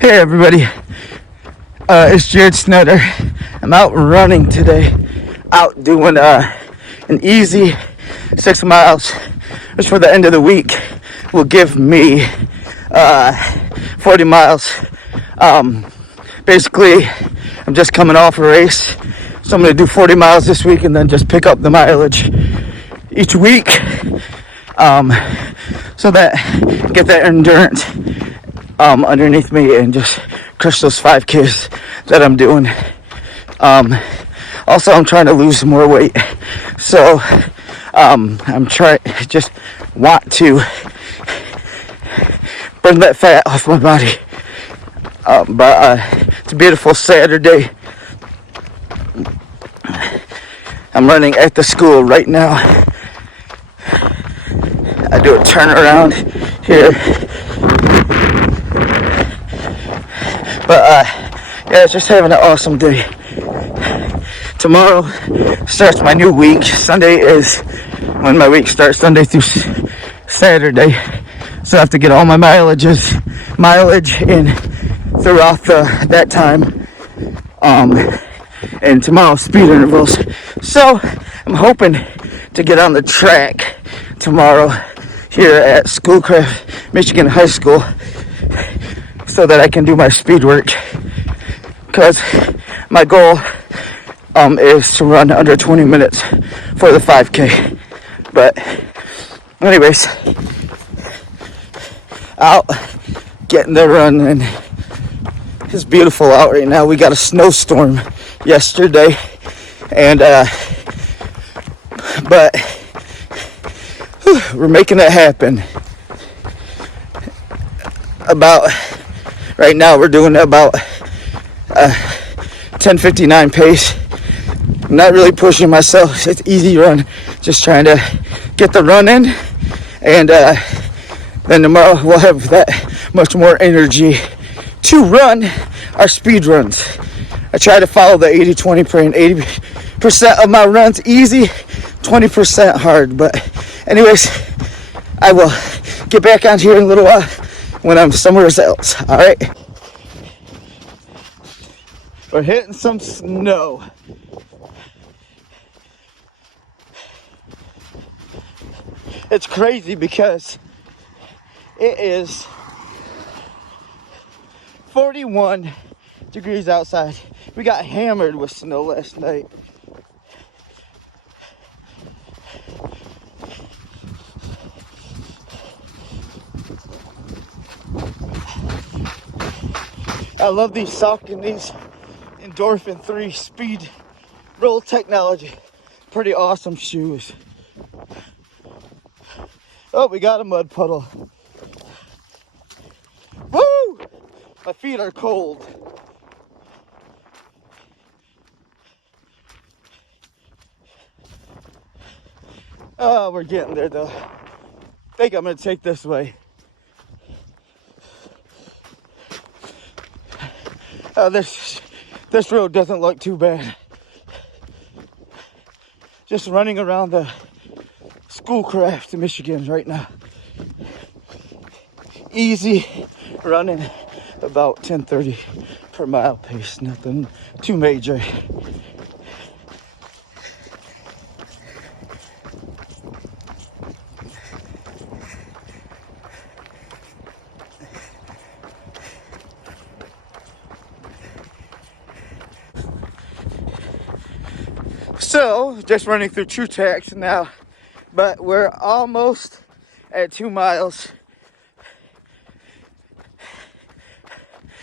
Hey everybody, it's Jared Snutter. I'm out running today, out doing an easy 6 miles, which for the end of the week will give me 40 miles. Basically, I'm just coming off a race, so I'm going to do 40 miles this week and then just pick up the mileage each week, so that get that endurance underneath me and just crush those 5Ks that I'm doing. Also, I'm trying to lose more weight, so just want to burn that fat off my body. But it's a beautiful Saturday. I'm running at the school right now. I do a turnaround here. But yeah, just having an awesome day. Tomorrow starts my new week. Sunday is when my week starts, Sunday through Saturday. So I have to get all my mileage in throughout that time. And tomorrow's speed intervals. So I'm hoping to get on the track tomorrow here at Schoolcraft Michigan High School, so that I can do my speed work, because my goal is to run under 20 minutes for the 5K. But anyways, out getting the run, and it's beautiful out right now. We got a snowstorm yesterday, and but we're making it happen. About right now, we're doing about 10:59 pace. I'm not really pushing myself. It's easy run, just trying to get the run in, and then tomorrow we'll have that much more energy to run our speed runs. I try to follow the 80-20 plan. 80% of my runs easy, 20% hard. But anyways, I will get back on here in a little while when I'm somewhere else. All right, we're hitting some snow. It's crazy because it is 41 degrees outside. We got hammered with snow last night. I love these Saucony, these Endorphin 3 speed roll technology. Pretty awesome shoes. Oh, we got a mud puddle. Woo! My feet are cold. Oh, we're getting there though. I think I'm gonna take this way. Oh, this road doesn't look too bad. Just running around the Schoolcraft in Michigan right now. Easy running, about 10:30 per mile pace, nothing too major. So, just running through True Tracks now, but we're almost at 2 miles.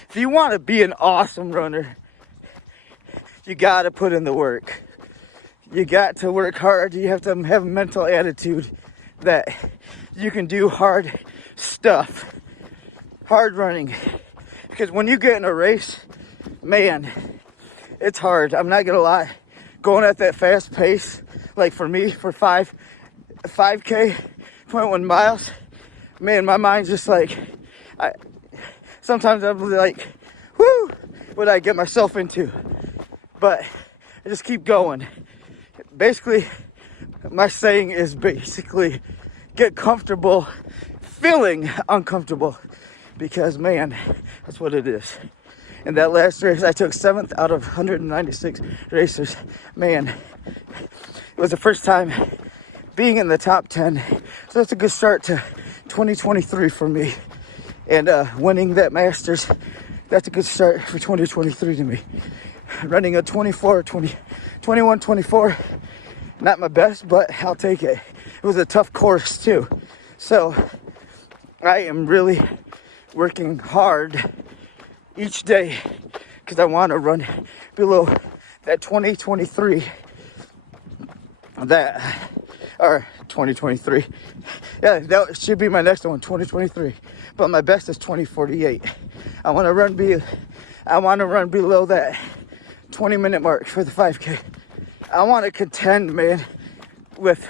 If you want to be an awesome runner, you got to put in the work. You got to work hard. You have to have a mental attitude that you can do hard stuff, hard running. Because when you get in a race, man, it's hard. I'm not gonna lie. Going at that fast pace, like for me, for 5K, 21 miles, man, my mind's just like, sometimes I'm like, whoo, what did I get myself into? But I just keep going. Basically, my saying is basically get comfortable feeling uncomfortable. because man, that's what it is. In that last race, I took 7th out of 196 racers. Man, it was the first time being in the top 10. So that's a good start to 2023 for me. And winning that Masters, that's a good start for 2023 to me. Running a 21-24, not my best, but I'll take it. It was a tough course too. So I am really working hard each day because I want to run below that 2023, or 2023. Yeah, that should be my next one, 2023. But my best is 2048. I want to run below that 20-minute mark for the 5K. I want to contend, man, with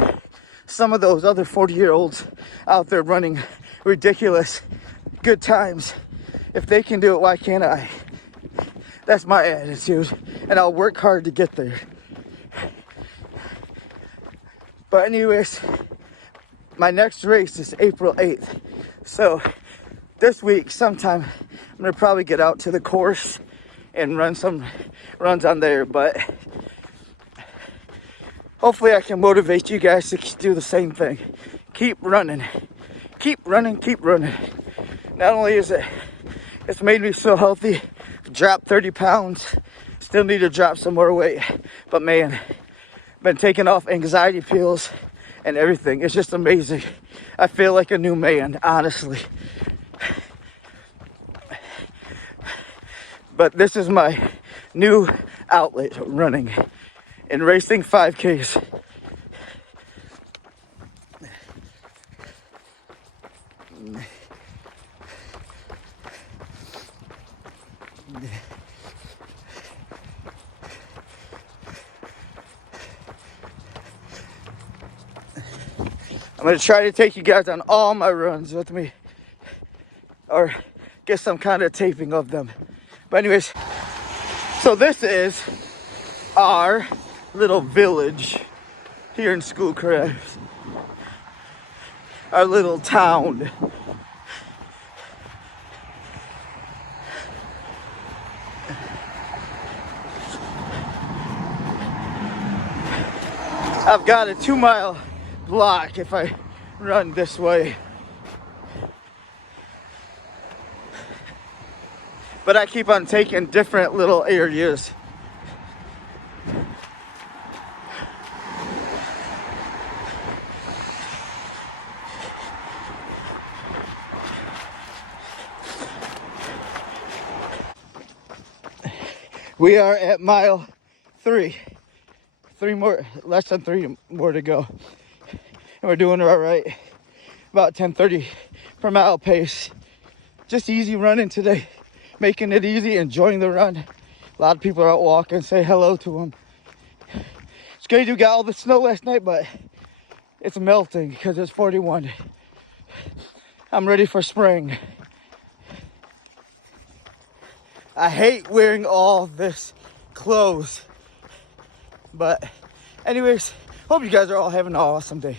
some of those other 40-year-olds out there running ridiculous good times. If they can do it, why can't I? That's my attitude, and I'll work hard to get there. But anyways, my next race is April 8th. So this week sometime I'm gonna probably get out to the course and run some runs on there, but hopefully I can motivate you guys to do the same thing. Keep running. Keep running, keep running. Not only is it's made me so healthy, dropped 30 pounds, still need to drop some more weight, but man, been taking off anxiety pills and everything. It's just amazing. I feel like a new man, honestly. But this is my new outlet, running and racing 5Ks. I'm gonna try to take you guys on all my runs with me, or get some kind of taping of them. But anyways, so this is our little village here in Schoolcraft, our little town. I've got a 2-mile block if I run this way, but I keep on taking different little areas. We are at mile 3. Less than 3 more to go. And we're doing it all right. About 10:30 per mile pace. Just easy running today. Making it easy, enjoying the run. A lot of people are out walking, say hello to them. It's great to got all the snow last night, but it's melting because it's 41. I'm ready for spring. I hate wearing all this clothes. But anyways, hope you guys are all having an awesome day.